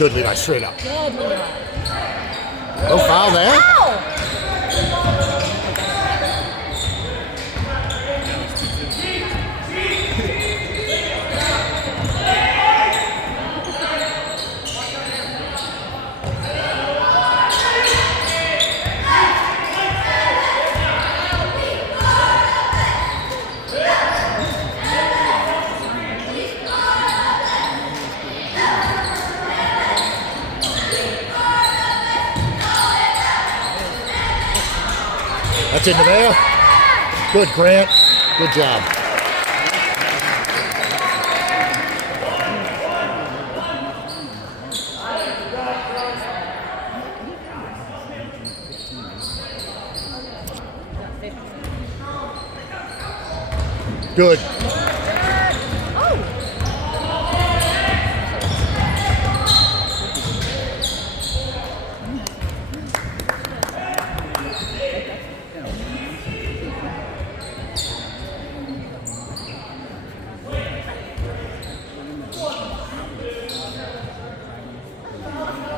Good, Levi, straight up. Good, Levi. No foul there. Ow! That's into there. Good, Grant. Good job. Good.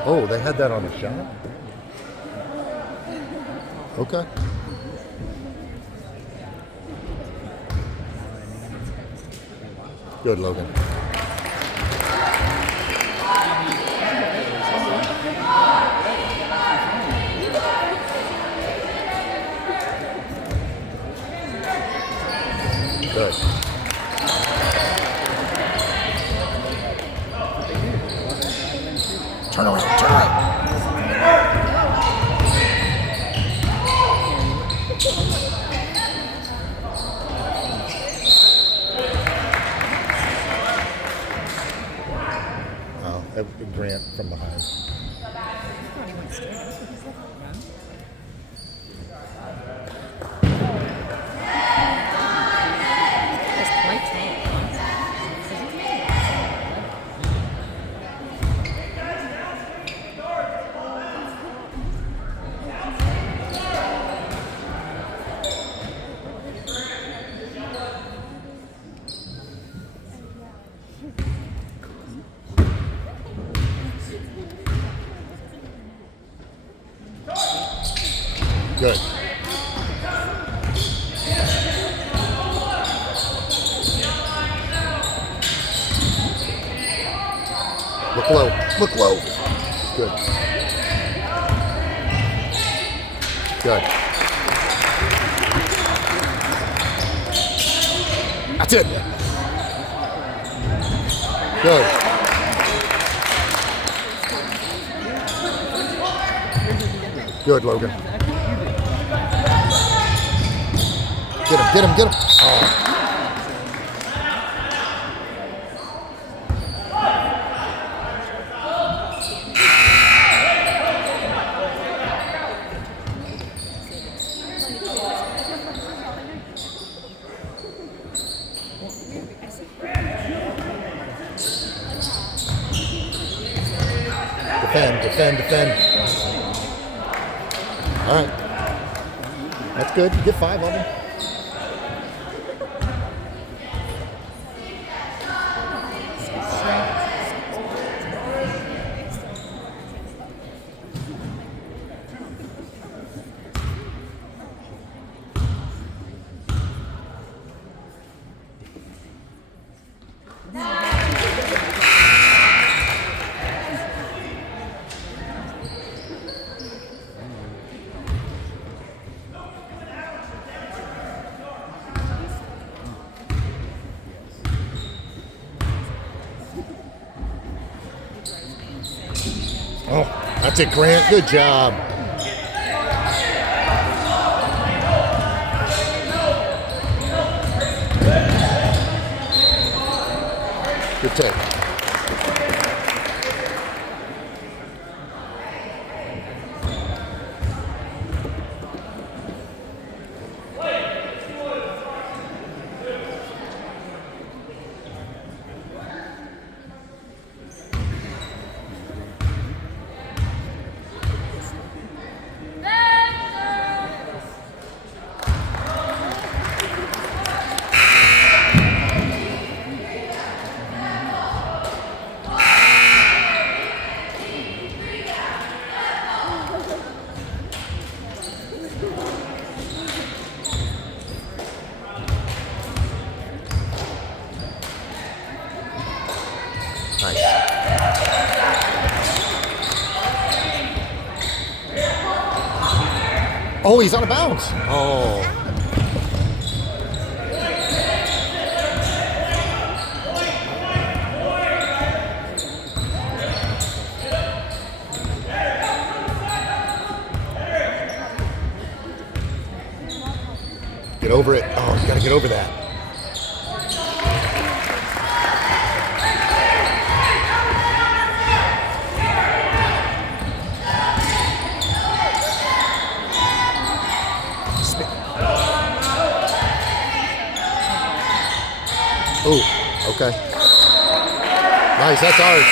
Oh, they had that on the shot? Okay. Good, Logan. Good. Turn around, turn around. Grant from behind. Good. Look low. Look low. Good. Good. That's it. Good. Good, Logan. Get him, get him, get him. Oh. Defend, defend, defend. All right. That's good. You get 5 of them. Oh, that's it, Grant. Good job. Good take. Nice. Oh, he's out of bounds. Oh. Get over it. Oh, you got to get over that. Oh, okay. Nice, that's ours.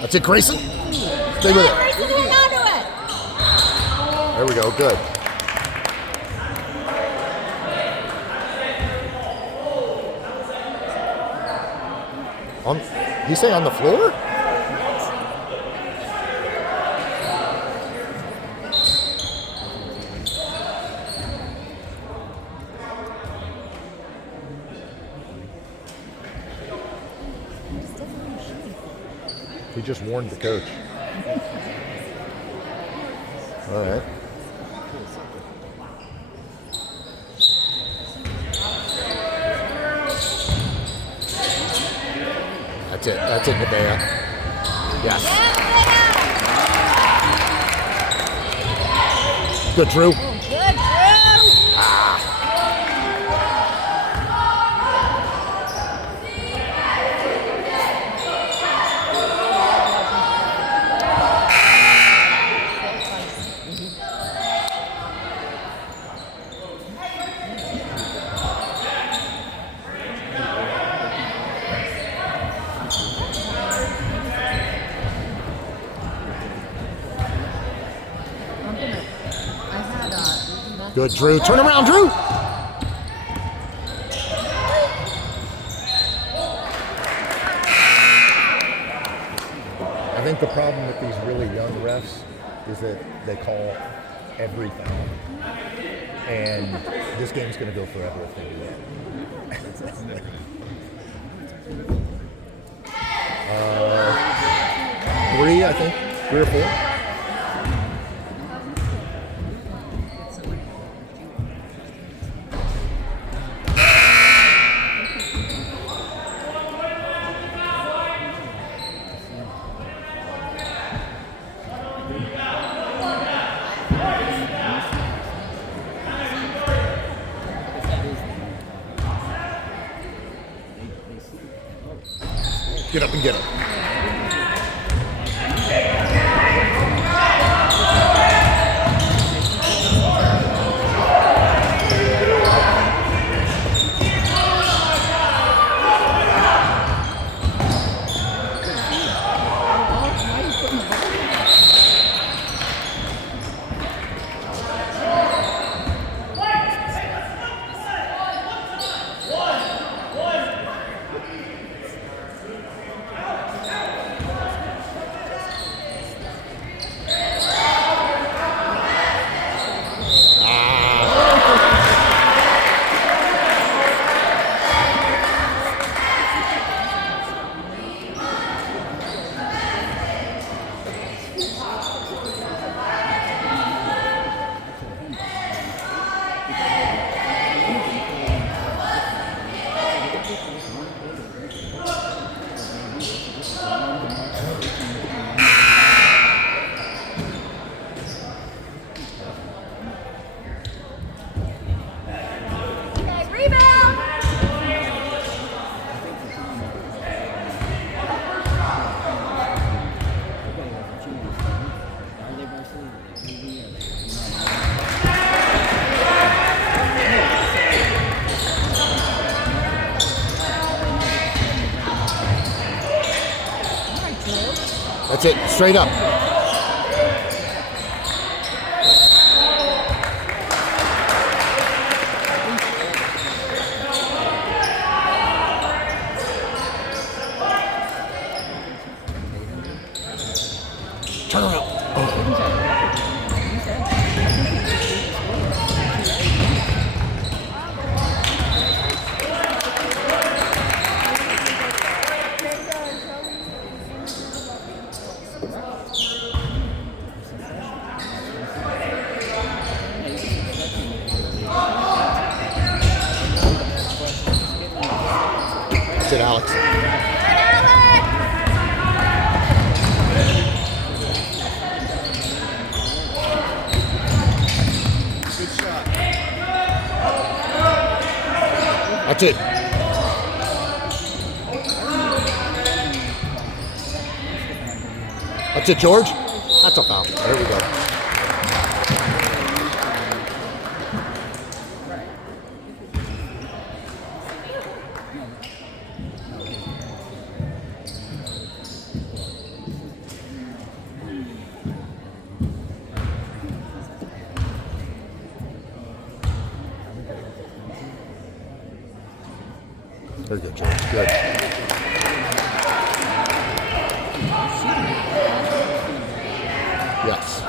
That's it, Grayson. Stay with it. Grayson, hang on to it. There we go, good. You say on the floor? He just warned the coach. All right. That's it, Nevaeh. Yes. Good, Drew. Good, Drew. Good, Drew. Turn around, Drew. I think the problem with these really young refs is that they call every foul. And this game's going to go forever if they do that. 3, I think. 3 or 4. Get up and get him. That's it, straight up. That's it, Alex. That's it. That's it, George. That's a foul. There we go. Very good, George. Good. Yes.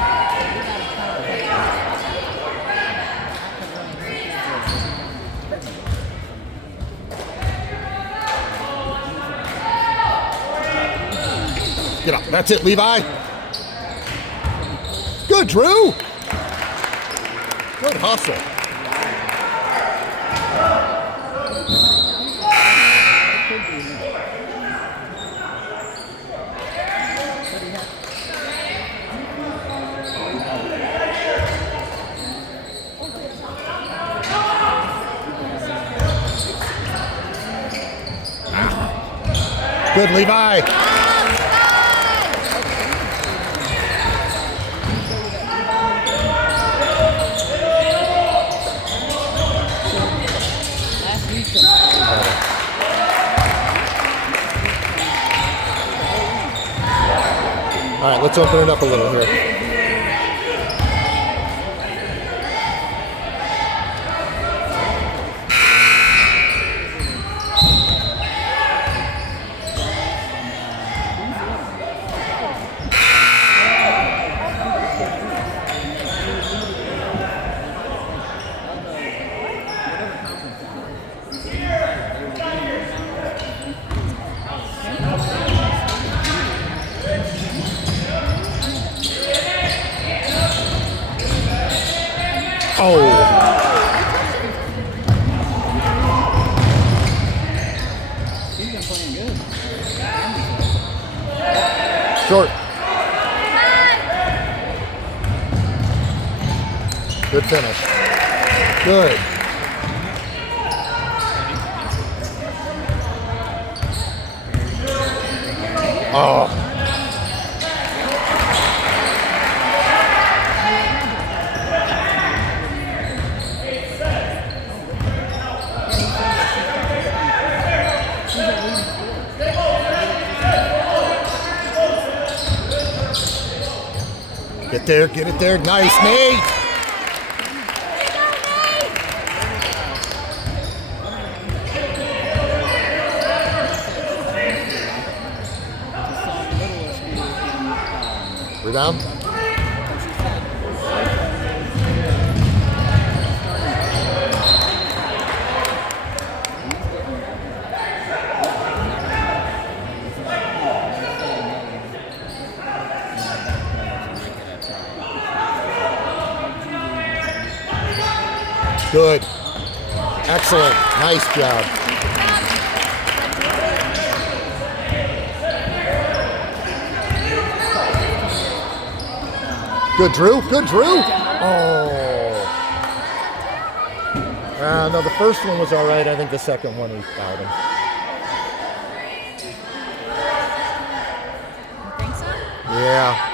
Get up. That's it, Levi. Good, Drew. Good hustle. Good, Levi. All right, let's open it up a little here. Oh. He's been playing good. Short. Good finish. Good. Oh. Get it there. Nice, Nate. Rebound. Good. Excellent. Nice job. Good, Drew. Good, Drew. Oh. No, the first one was all right. I think the second one we fouled him. You think so? Yeah.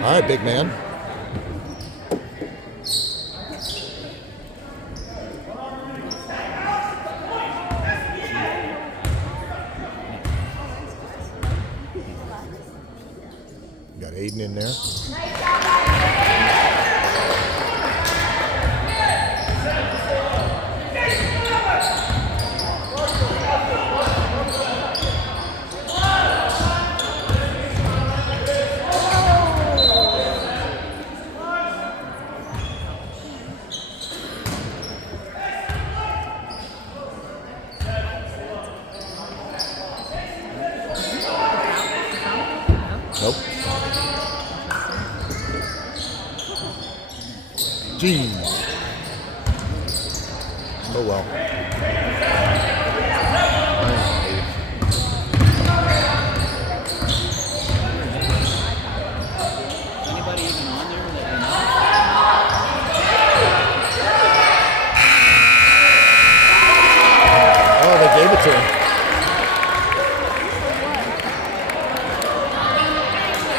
All right, big man. Got Aiden in there. Jeez. Oh well.